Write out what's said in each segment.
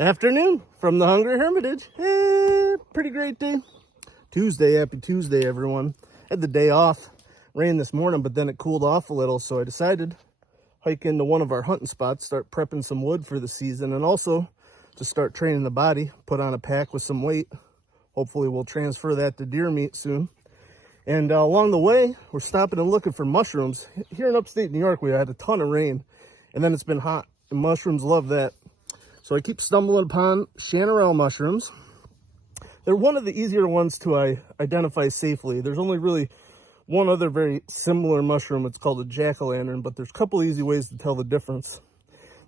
Afternoon from the Hungry Hermitage. Pretty great day. Tuesday, happy Tuesday, everyone. Had the day off. Rained this morning, but then it cooled off a little, so I decided hike into one of our hunting spots, start prepping some wood for the season, and also to start training the body, put on a pack with some weight. Hopefully we'll transfer that to deer meat soon. And along the way, we're stopping and looking for mushrooms. Here in upstate New York, we had a ton of rain, and then it's been hot, and mushrooms love that. So I keep stumbling upon Chanterelle mushrooms. They're one of the easier ones to identify safely. There's only really one other very similar mushroom. It's called a jack-o'-lantern, but there's a couple easy ways to tell the difference.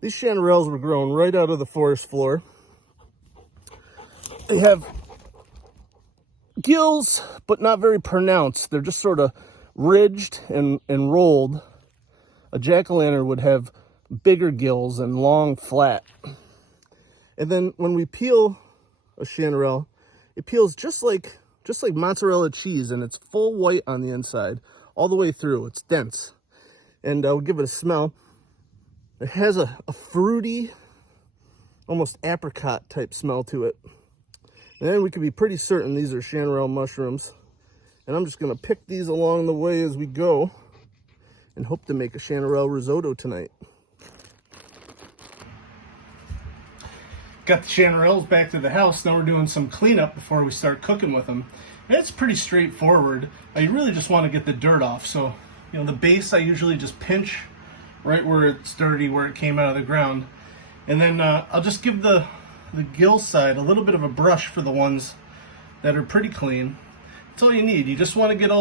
These chanterelles were grown right out of the forest floor. They have gills, but not very pronounced. They're just sort of ridged and rolled. A jack-o'-lantern would have bigger gills and long, flat. And then when we peel a chanterelle, it peels just like mozzarella cheese, and it's full white on the inside all the way through. It's dense. And I'll give it a smell. It has a fruity, almost apricot type smell to it. And then we can be pretty certain these are chanterelle mushrooms. And I'm just going to pick these along the way as we go and hope to make a chanterelle risotto tonight. Got the chanterelles back to the house. Now we're doing some cleanup before we start cooking with them. And it's pretty straightforward. I really just want to get the dirt off. So, the base I usually just pinch right where it's dirty, where it came out of the ground. And then I'll just give the gill side a little bit of a brush for the ones that are pretty clean. That's all you need. You just want to get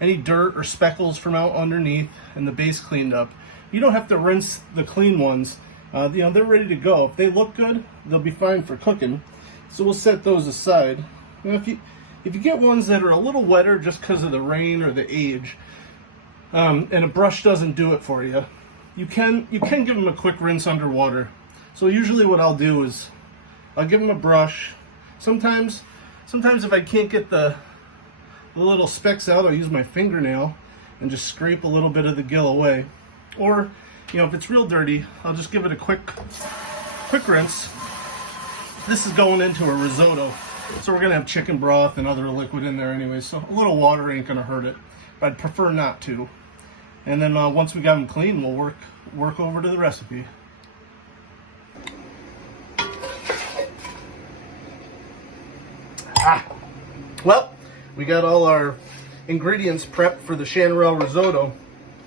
any dirt or speckles from out underneath and the base cleaned up. You don't have to rinse the clean ones. They're ready to go. If they look good, they'll be fine for cooking. So we'll set those aside. Now, if you get ones that are a little wetter just because of the rain or the age, and a brush doesn't do it for you, you can give them a quick rinse underwater. So usually what I'll do is I'll give them a brush. Sometimes if I can't get the little specks out, I'll use my fingernail and just scrape a little bit of the gill away. Or if it's real dirty, I'll just give it a quick rinse. This is going into a risotto, so we're gonna have chicken broth and other liquid in there anyway, so a little water ain't gonna hurt it, but I'd prefer not to. And then once we got them clean, we'll work over to the recipe. Well, we got all our ingredients prepped for the chanterelle risotto.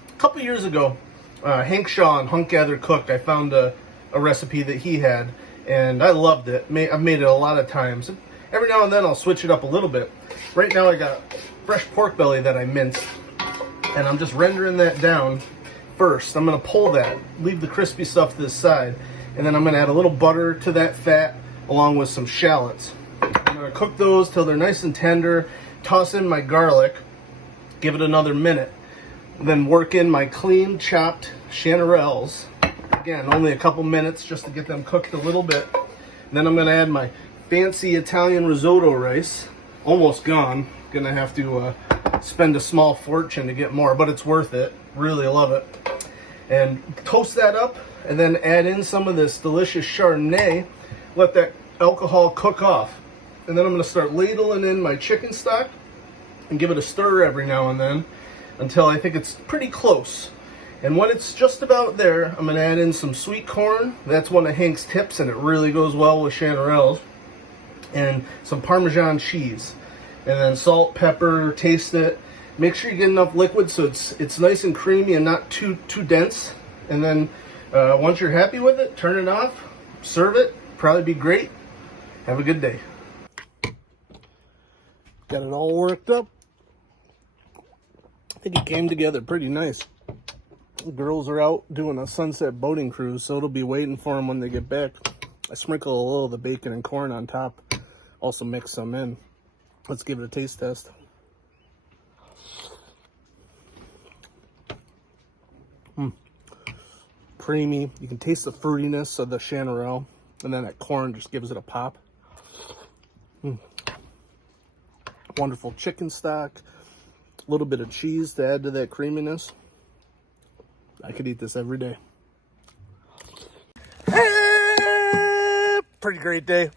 A couple years ago, Hank Shaw and Hunt Gather Cook, I found a recipe that he had, and I loved it. I've made it a lot of times. Every now and then I'll switch it up a little bit. Right now I got fresh pork belly that I minced, and I'm just rendering that down first. I'm going to pull that, leave the crispy stuff to the side, and then I'm going to add a little butter to that fat along with some shallots. I'm going to cook those till they're nice and tender, toss in my garlic, give it another minute. Then work in my clean chopped chanterelles. Again, only a couple minutes just to get them cooked a little bit. And then I'm going to add my fancy Italian risotto rice. Almost gone. Going to have to spend a small fortune to get more, but it's worth it. Really love it. And toast that up and then add in some of this delicious Chardonnay. Let that alcohol cook off. And then I'm going to start ladling in my chicken stock and give it a stir every now and then, until I think it's pretty close. And when it's just about there, I'm going to add in some sweet corn. That's one of Hank's tips, and it really goes well with chanterelles. And some Parmesan cheese. And then salt, pepper, taste it. Make sure you get enough liquid so it's nice and creamy and not too dense. And then once you're happy with it, turn it off, serve it. Probably be great. Have a good day. Got it all worked up. I think it came together pretty nice. The girls are out doing a sunset boating cruise, so it'll be waiting for them when they get back. I sprinkle a little of the bacon and corn on top. Also mix some in. Let's give it a taste test. Creamy. You can taste the fruitiness of the chanterelle, and then that corn just gives it a pop. Wonderful chicken stock. A little bit of cheese to add to that creaminess. I could eat this every day. pretty great day.